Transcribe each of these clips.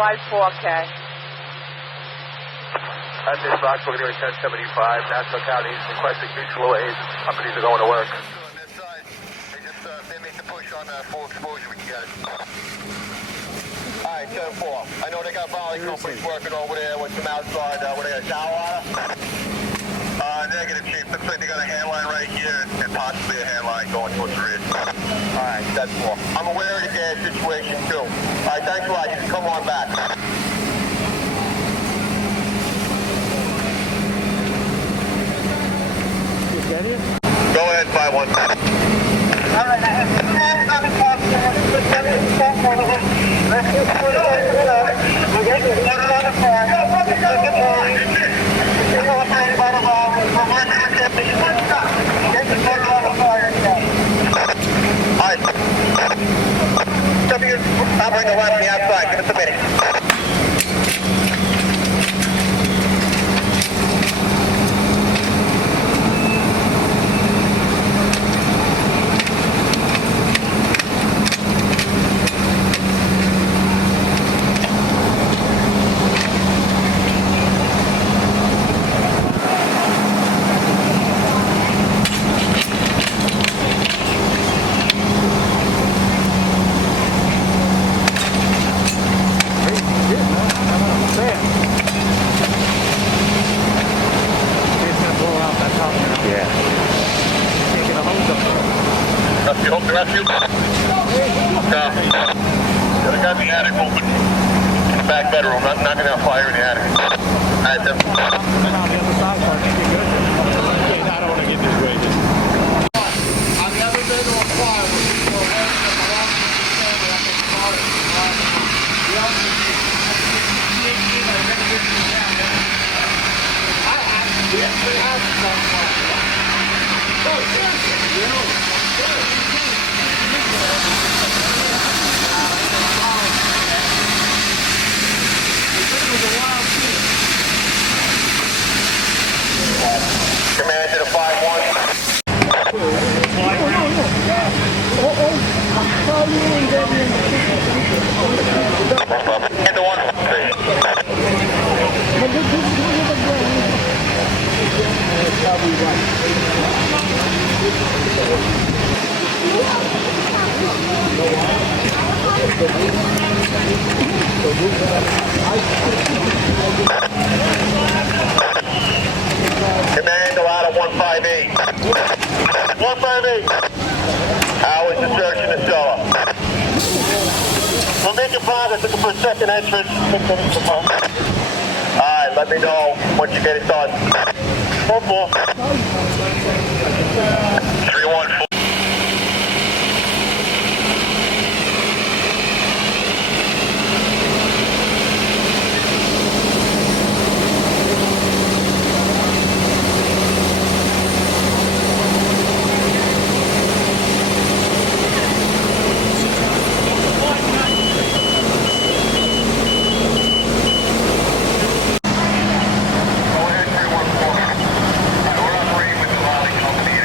5-4K. That's this Fox, we're going to 1075. Nassau County is requesting mutual aid. Companies are going to work. On this side, they make the push on full exposure when you get it. Alright, 10-4. I know they got volley companies working over there with some outside, what they got, shower water? Negative, Chief. Looks like they got a handline right here and possibly a handline going towards the ridge. Alright, 10-4. I'm aware of the gas situation too. Alright, thanks a lot. You can come on back. Go ahead, 5-1. All right, I have 'll bring the left on the outside. Give us a minute. Rescue. Got a guy in the attic open. In the back bedroom. Not going to have fire in the attic. Alright, then. On the other side, so I think you're good. I don't want to get this way. I've never been to a fire where people are holding them along with the family. I can start it. I have some fire. Oh, seriously? You know. Command to the 5-1. And the 1. Command to ladder 158. 158. How is the search in the cellar? We're making progress, looking for a second entrance. Alright, let me know once you get it done. 4-4. 3-1-4. We're operating with the volley company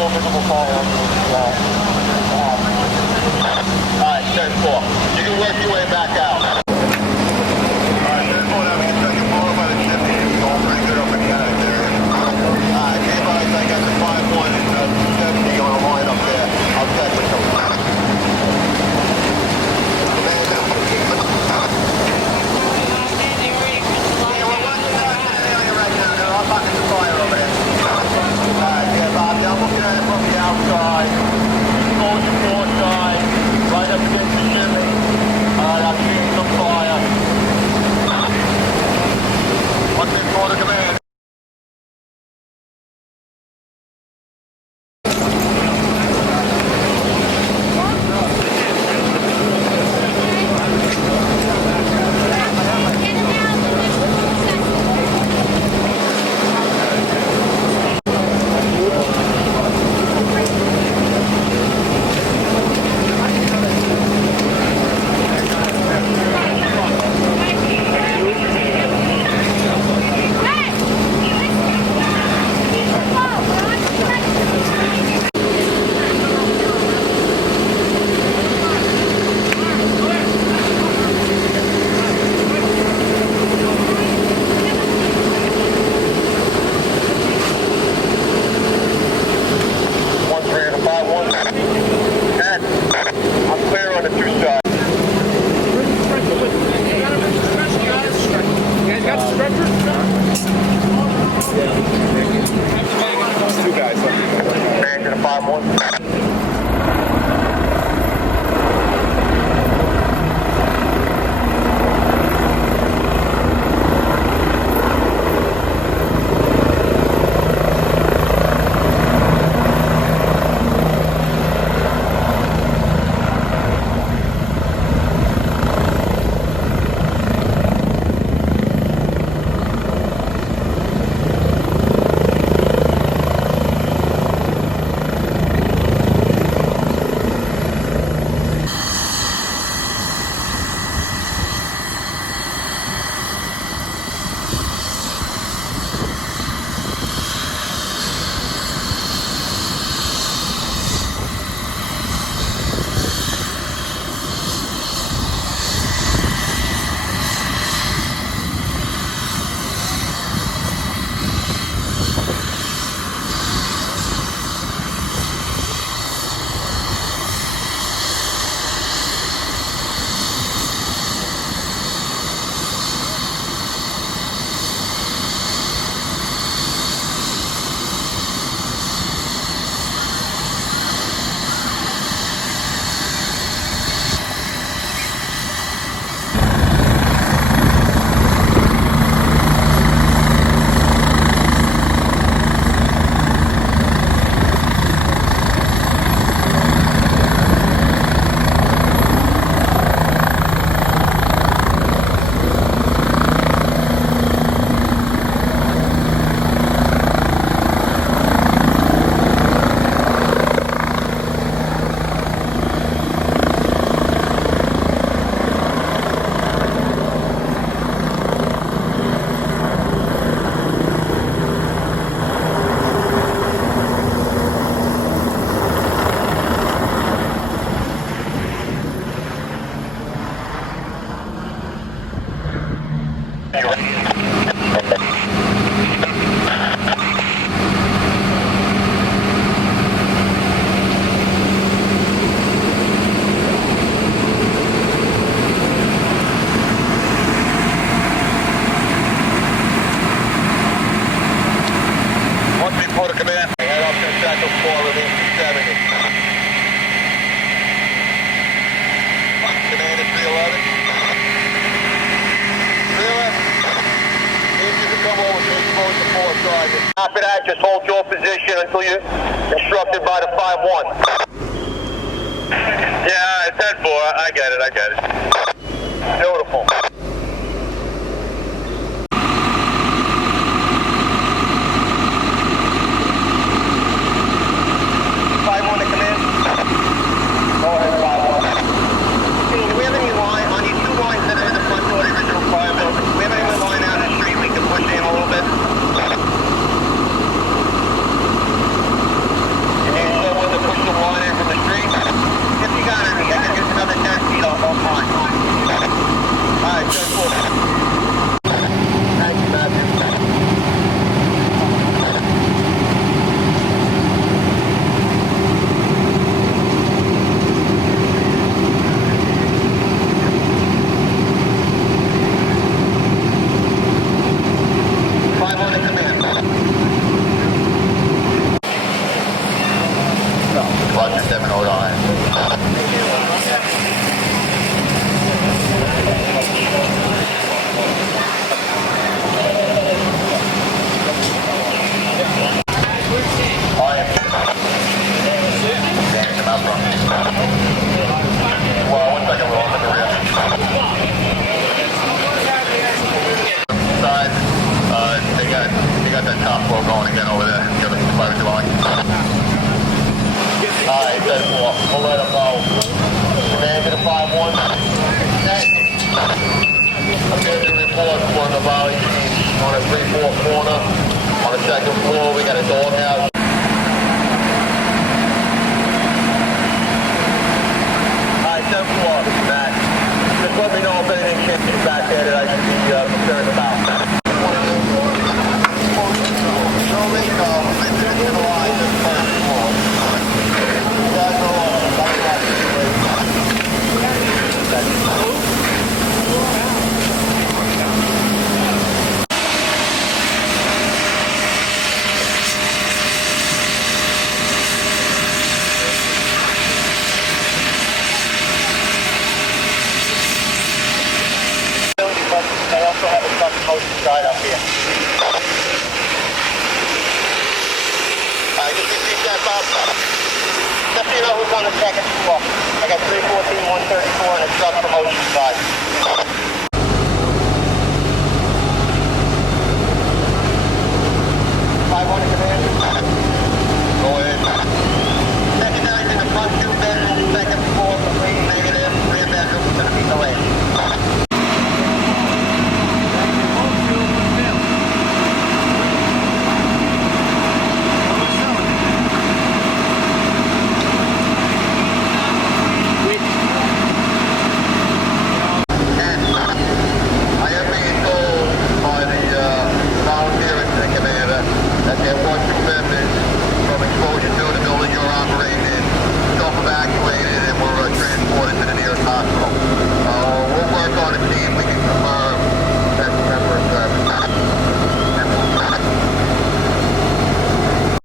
full visible fire. Alright, 10-4. You can work your way back out. Alright, 10-4, that was the second floor by the chimney. It's all pretty good up in the attic there. Alright, neighbors, I got the 5-1 and 270 on a line up there. I'll check with them. Outside, exposure floor side, right up against the chimney. Alright, I'll change some fire. What's this order command? After that, just hold your position until you're instructed by the 5-1. Yeah, it's 10-4. I get it. Beautiful. 5-1 to command. Go ahead, 5-1. Do we have any line on these two lines that are in the front door of the original fire building? Do we have any line out in the street we can push in a little bit? I'm here to report on the volley scene on a 3-4 corner. On the second floor, we got a doghouse. Alright, 10 floor, Matt. Just let me know if anything changes back there that I should be concerned about. They also have a truck motion side up here. Alright, just repeat that, Bob. Just so you know who's on the second floor. I got 314, 134, and a truck promotion side. 5-1 command. Go ahead. Secondaries in the front 2 bedrooms, second floor, complete negative. 3 bedrooms going to be delayed. That there were 2 members from exposure to the building you're operating in, self-evacuated and were transported to the nearest hospital. We'll work on it.